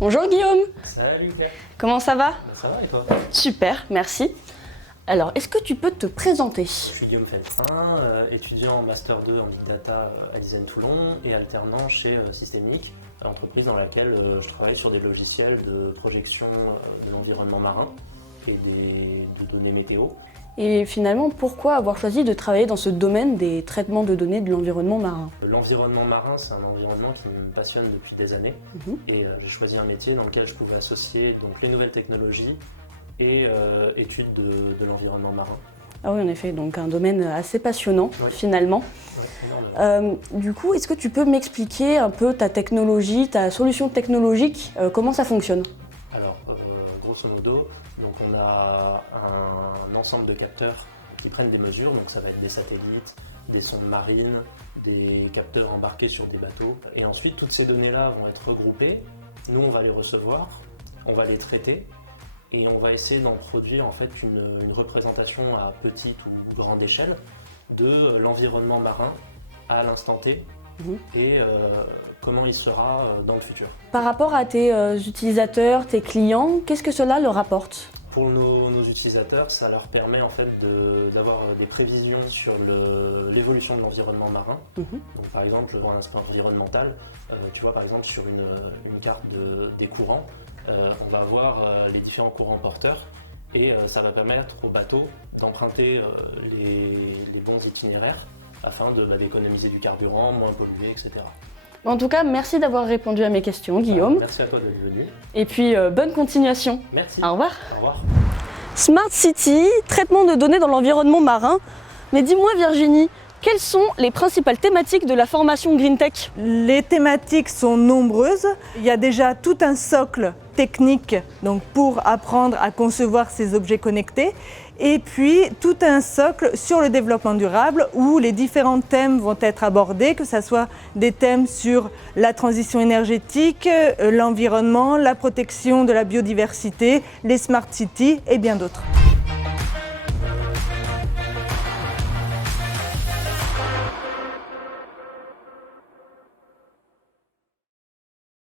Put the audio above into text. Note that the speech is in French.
Bonjour Guillaume. Salut Claire. Comment ça va? Ça va et toi? Super, merci. Alors, est-ce que tu peux te présenter? Je suis Guillaume Feltrin, étudiant en Master 2 en Big Data à l'ISEN Toulon et alternant chez Systemic, entreprise dans laquelle je travaille sur des logiciels de projection de l'environnement marin et de données météo. Et finalement, pourquoi avoir choisi de travailler dans ce domaine des traitements de données de l'environnement marin? L'environnement marin, c'est un environnement qui me passionne depuis des années et j'ai choisi un métier dans lequel je pouvais associer donc, les nouvelles technologies et études de l'environnement marin. Ah oui, en effet, donc un domaine assez passionnant finalement. Ouais, du coup, est-ce que tu peux m'expliquer un peu ta technologie, ta solution technologique, comment ça fonctionne? Alors, grosso modo, donc on a un ensemble de capteurs qui prennent des mesures, donc ça va être des satellites, des sondes marines, des capteurs embarqués sur des bateaux. Et ensuite, toutes ces données-là vont être regroupées. Nous, on va les recevoir, on va les traiter et on va essayer d'en produire en fait une représentation à petite ou grande échelle de l'environnement marin à l'instant T et comment il sera dans le futur. Par rapport à tes utilisateurs, tes clients, qu'est-ce que cela leur apporte? Pour nos utilisateurs, ça leur permet en fait d'avoir des prévisions sur l'évolution de l'environnement marin. Donc par exemple, un aspect environnemental, tu vois par exemple sur une carte des courants, on va voir les différents courants porteurs et ça va permettre aux bateaux d'emprunter les bons itinéraires afin d'économiser du carburant, moins polluer, etc. En tout cas, merci d'avoir répondu à mes questions, Guillaume. Merci à toi d'être venu. Et puis, bonne continuation. Merci. Au revoir. Au revoir. Smart City, traitement de données dans l'environnement marin. Mais dis-moi Virginie, quelles sont les principales thématiques de la formation Green Tech? Les thématiques sont nombreuses. Il y a déjà tout un socle technique donc pour apprendre à concevoir ces objets connectés. Et puis tout un socle sur le développement durable où les différents thèmes vont être abordés, que ce soit des thèmes sur la transition énergétique, l'environnement, la protection de la biodiversité, les smart cities et bien d'autres.